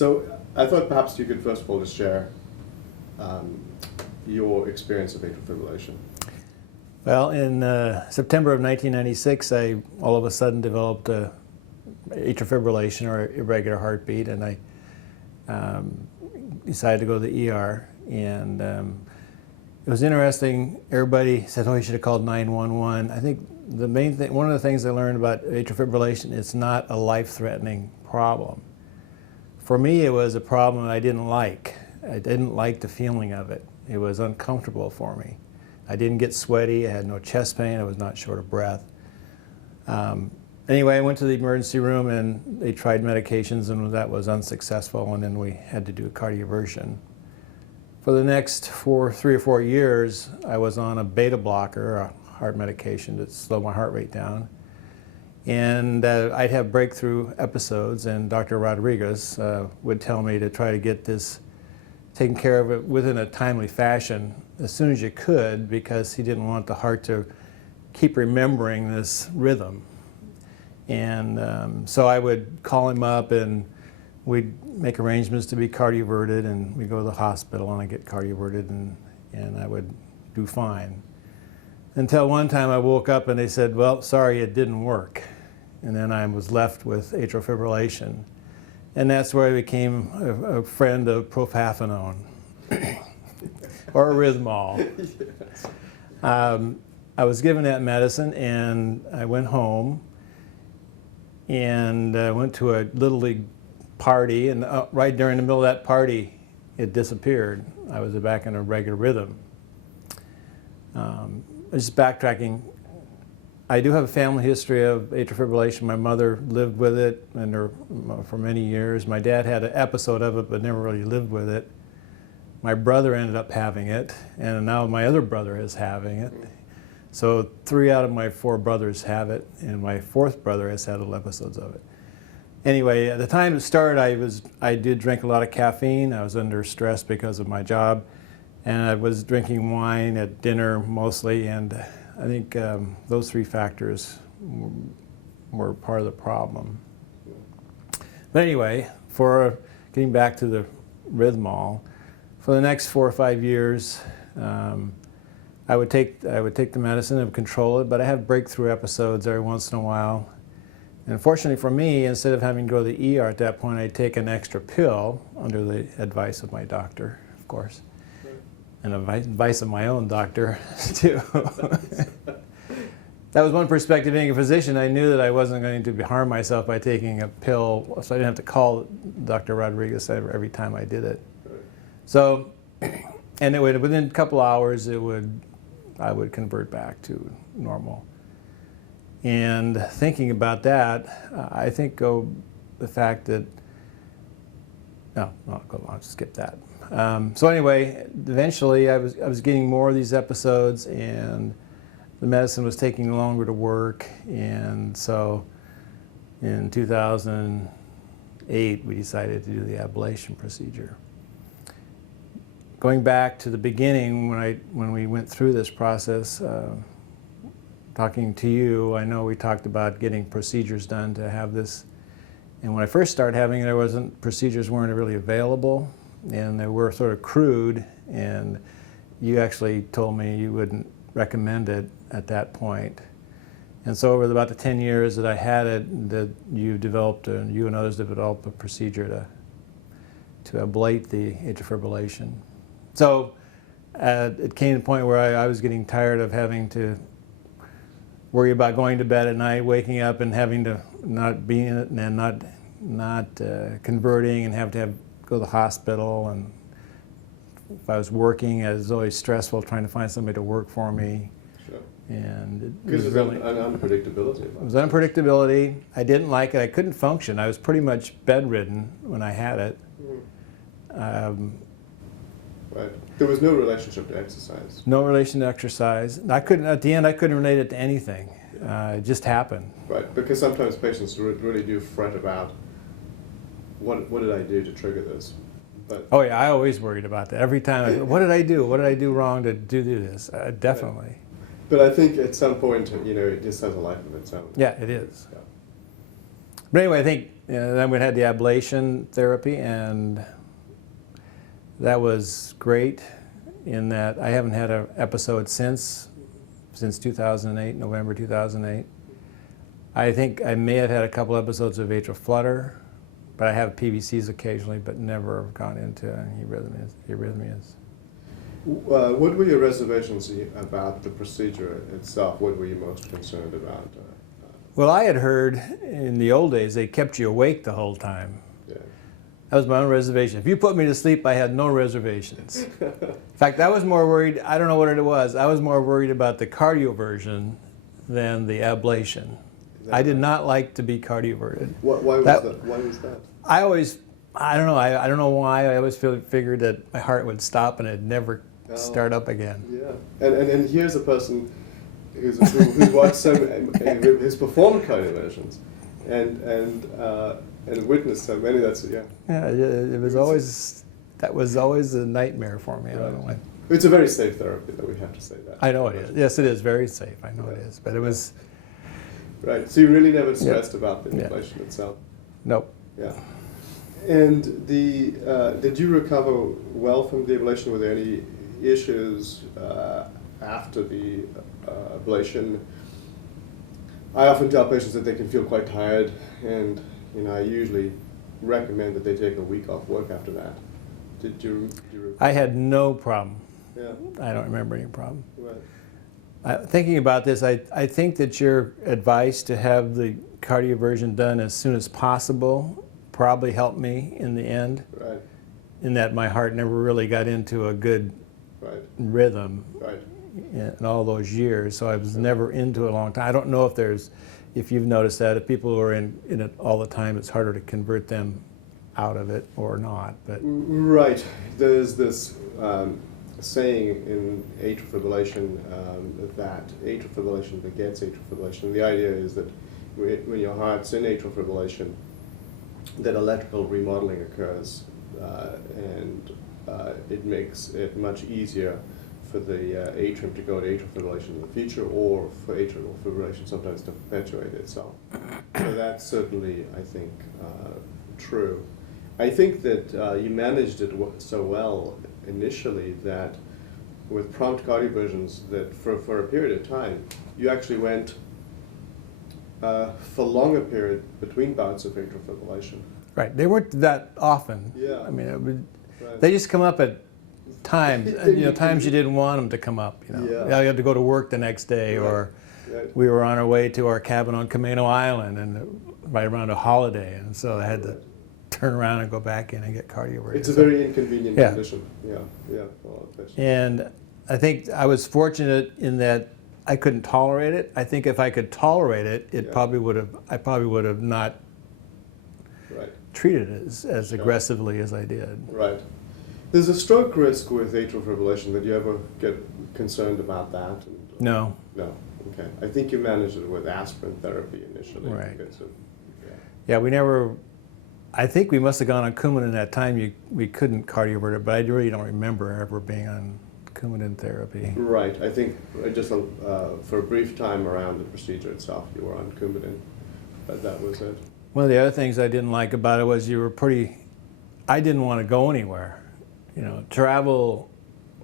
So I thought perhaps you could first of all just share your experience of atrial fibrillation. Well, in September of 1996, I all of a sudden developed atrial fibrillation, or irregular heartbeat, and I decided to go to the ER. And it was interesting. Everybody said, "Oh, you should have called 911." I think the main thing, one of the things I learned about atrial fibrillation, it's not a life-threatening problem. For me, it was a problem that I didn't like. I didn't like the feeling of it. It was uncomfortable for me. I didn't get sweaty. I had no chest pain. I was not short of breath. Anyway, I went to the emergency room and they tried medications, and that was unsuccessful, and then we had to do a cardioversion. For the next 3 or 4 years, I was on a beta blocker, a heart medication to slow my heart rate down. And I'd have breakthrough episodes, and Dr. Rodriguez would tell me to try to get this taken care of it within a timely fashion as soon as you could, because he didn't want the heart to keep remembering this rhythm. And so I would call him up and we'd make arrangements to be cardioverted, and we'd go to the hospital and I'd get cardioverted, and I would do fine. Until one time I woke up and they said, "Well, sorry, it didn't work." And then I was left with atrial fibrillation. And that's where I became a friend of propafenone, or erythmol. Yes. I was given that medicine, and I went home and went to a Little League party, and right during the middle of that party, it disappeared. I was back in a regular rhythm. Just backtracking, I do have a family history of atrial fibrillation. My mother lived with it for many years. My dad had an episode of it, but never really lived with it. My brother ended up having it, and now my other brother is having it. So 3 out of my 4 brothers have it, and my 4th brother has had little episodes of it. Anyway, at the time it started, I did drink a lot of caffeine. I was under stress because of my job, and I was drinking wine at dinner mostly, and I think those 3 factors were part of the problem. But anyway, for getting back to the erythmol, for the next 4 or 5 years, I would take the medicine and control it, but I have breakthrough episodes every once in a while. And fortunately for me, instead of having to go to the ER at that point, I'd take an extra pill under the advice of my doctor, of course. And advice of my own doctor, too. That was one perspective. Being a physician, I knew that I wasn't going to harm myself by taking a pill, so I didn't have to call Dr. Rodriguez every time I did it. So, and within a couple hours, I would convert back to normal. And thinking about that, I think the fact that, no, I'll skip that. So anyway, eventually I was getting more of these episodes, and the medicine was taking longer to work, and so in 2008 we decided to do the ablation procedure. Going back to the beginning, when we went through this process, talking to you, I know we talked about getting procedures done to have this. And when I first started having it, procedures weren't really available, and they were sort of crude, and you actually told me you wouldn't recommend it at that point. And so over about the 10 years that I had it, that you and others developed a procedure to ablate the atrial fibrillation. So it came to a point where I was getting tired of having to worry about going to bed at night, waking up and having to not be in it, and not converting, and have to go to the hospital. And if I was working, it was always stressful trying to find somebody to work for me. Sure. And because there's really an unpredictability. It was unpredictability. I didn't like it. I couldn't function. I was pretty much bedridden when I had it. Right. There was no relationship to exercise. No relation to exercise. At the end, I couldn't relate it to anything. It just happened. Right, because sometimes patients really do fret about what did I do to trigger this? But oh yeah, I always worried about that. Every time, what did I do? What did I do wrong to do this? Definitely. Right. But I think at some point, it just has a life of its own. Yeah, it is. But anyway, I think then we had the ablation therapy, and that was great in that I haven't had an episode since 2008, November 2008. I think I may have had a couple episodes of atrial flutter, but I have PVCs occasionally, but never gone into arrhythmias. What were your reservations about the procedure itself? What were you most concerned about? Well, I had heard in the old days they kept you awake the whole time. Yeah. That was my own reservation. If you put me to sleep, I had no reservations. In fact, I was more worried, I don't know what it was, I was more worried about the cardioversion than the ablation. I did not like to be cardioverted. Why was that? Why was that? I don't know. I don't know why. I always figured that my heart would stop and it'd never start up again. Yeah, and here's a person who watched who's performed cardioversions and witnessed so many. Yeah, it was always that was always a nightmare for me. I don't know why. It's a very safe therapy, though, we have to say that. I know it is. Yes, it is very safe. I know it is, but it was. Right. So you really never stressed about the ablation itself. Nope. Yeah. And did you recover well from the ablation? Were there any issues after the ablation? I often tell patients that they can feel quite tired, and I usually recommend that they take a week off work after that. Did you I had no problem. Yeah. I don't remember any problem. Right. Thinking about this, I think that your advice to have the cardioversion done as soon as possible probably helped me in the end. Right. In that my heart never really got into a good rhythm in all those years, so I was never into it a long time. I don't know if you've noticed that, if people who are in it all the time, it's harder to convert them out of it or not. But right, there's this saying in atrial fibrillation that atrial fibrillation begets atrial fibrillation. The idea is that when your heart's in atrial fibrillation, that electrical remodeling occurs, and it makes it much easier for the atrium to go to atrial fibrillation in the future, or for atrial fibrillation sometimes to perpetuate itself. So that's certainly, I think, true. I think that you managed it so well initially that with prompt cardioversions that for a period of time, you actually went for longer period between bouts of atrial fibrillation. Right, they weren't that often. Yeah. I mean, they just come up at times, times you didn't want them to come up. You had to go to work the next day, or we were on our way to our cabin on Camino Island, and right around a holiday, and so I had to turn around and go back in and get cardioversion. It's a very inconvenient condition. Yeah. And I think I was fortunate in that I couldn't tolerate it. I think if I could tolerate it, I probably would have not treated it as aggressively as I did. Right. There's a stroke risk with atrial fibrillation. Did you ever get concerned about that? No. No. Okay. I think you managed it with aspirin therapy initially. Right. Yeah, we never. I think we must have gone on Coumadin that time. We couldn't cardiovert it, but I really don't remember ever being on Coumadin therapy. Right. I think just for a brief time around the procedure itself, you were on Coumadin, but that was it. One of the other things I didn't like about it was I didn't want to go anywhere. Travel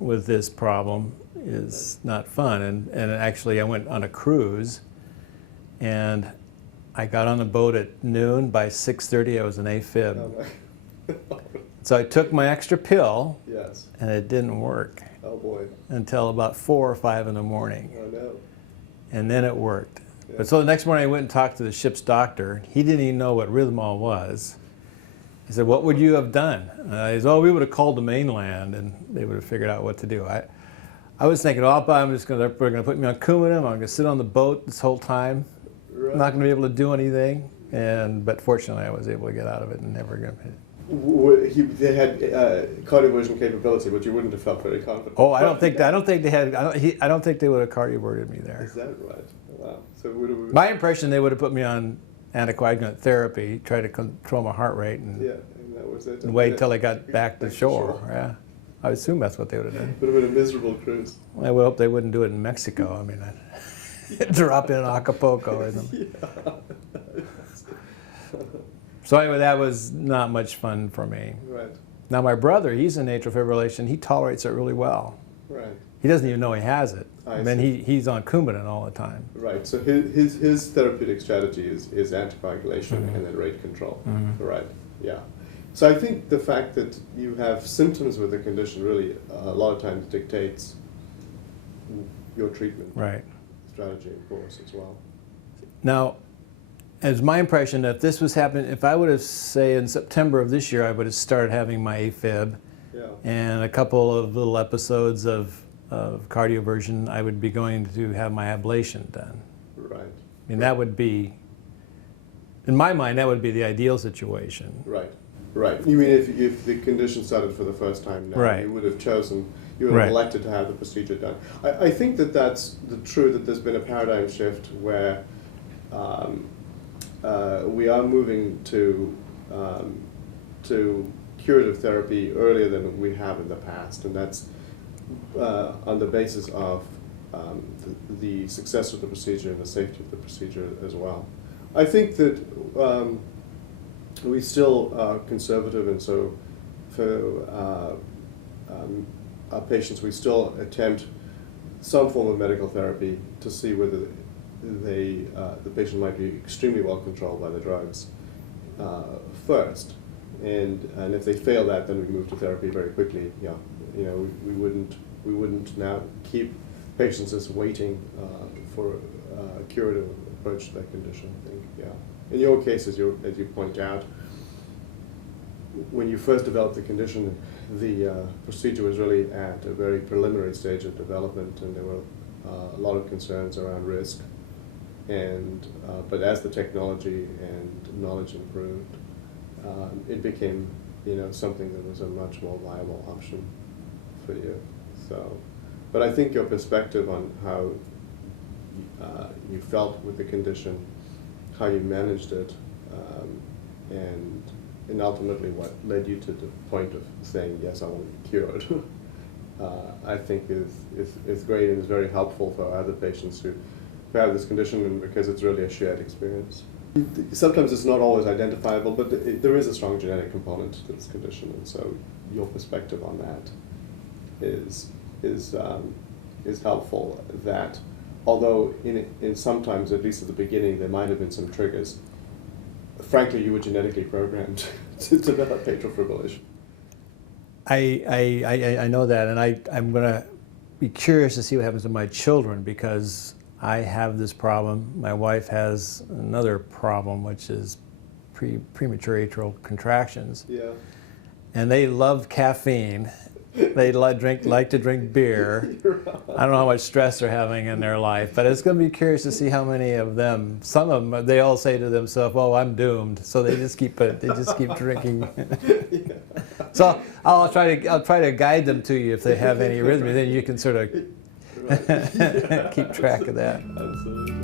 with this problem is not fun. And actually, I went on a cruise, and I got on the boat at noon. By 6:30, I was in AFib. Oh, so I took my extra pill, and it didn't work. Oh boy! Until about 4 or 5 in the morning. Oh no! And then it worked. Yeah. But so the next morning, I went and talked to the ship's doctor. He didn't even know what rhythmol was. He said, "What would you have done?" He said, "Oh, we would have called the mainland, and they would have figured out what to do." I was thinking, they're going to put me on Coumadin. I'm going to sit on the boat this whole time. Right. I'm not going to be able to do anything. But fortunately, I was able to get out of it and never got hit. They had cardioversion capability, but you wouldn't have felt very confident. Oh, I don't think they had. I don't think they would have cardioverted me there. Is that right? Wow. So my impression, they would have put me on anticoagulant therapy, try to control my heart rate, and that was it. And wait until they got back to shore. Yeah, I assume that's what they would have done. Would have been a miserable cruise. I would hope they wouldn't do it in Mexico. I mean, I'd drop in Acapulco or something. So anyway, that was not much fun for me. Right. Now my brother, he's in atrial fibrillation. He tolerates it really well. Right. He doesn't even know he has it. I And then see. he's on Coumadin all the time. Right. So his therapeutic strategy is anticoagulation Mm-hmm. and then rate control. Mhm. Right. Yeah. So I think the fact that you have symptoms with the condition really a lot of times dictates your treatment Right. strategy, of course, as well. Now, it's my impression that if this was happening, if I would have, say, in September of this year, I would have started having my AFib Yeah. and a couple of little episodes of cardioversion, I would be going to have my ablation done. Right. I mean, that would be, in my mind, that would be the ideal situation. Right. Right. You mean if the condition started for the first time now, Right. you would have Right. elected to have the procedure done. I think that's true, that there's been a paradigm shift where we are moving to curative therapy earlier than we have in the past, and that's on the basis of the success of the procedure and the safety of the procedure as well. I think that we still are conservative, and so for our patients, we still attempt some form of medical therapy to see whether the patient might be extremely well controlled by the drugs first, and if they fail that, then we move to therapy very quickly. Yeah, you know, we wouldn't now keep patients as waiting for a curative approach to that condition. I think, yeah. In your case, as you point out, when you first developed the condition, the procedure was really at a very preliminary stage of development, and there were a lot of concerns around risk. And but as the technology and knowledge improved, it became, you know, something that was a much more viable option for you. So, but I think your perspective on how you felt with the condition, how you managed it, and ultimately what led you to the point of saying, yes, I want to be cured, I think is great and is very helpful for other patients who have this condition, and because it's really a shared experience. Sometimes it's not always identifiable, but there is a strong genetic component to this condition, and so your perspective on that is helpful. That although in sometimes, at least at the beginning, there might have been some triggers, frankly, you were genetically programmed to develop atrial fibrillation. I know that, and I'm going to be curious to see what happens to my children, because I have this problem. My wife has another problem, which is premature atrial contractions. Yeah. And they love caffeine. They like to drink beer. I don't know how much stress they're having in their life, but it's going to be curious to see how many of them. Some of them, they all say to themselves, "Oh, I'm doomed," so they just keep drinking. So I'll try to guide them to you if they have any arrhythmia. Then you can sort of keep track of that. Absolutely.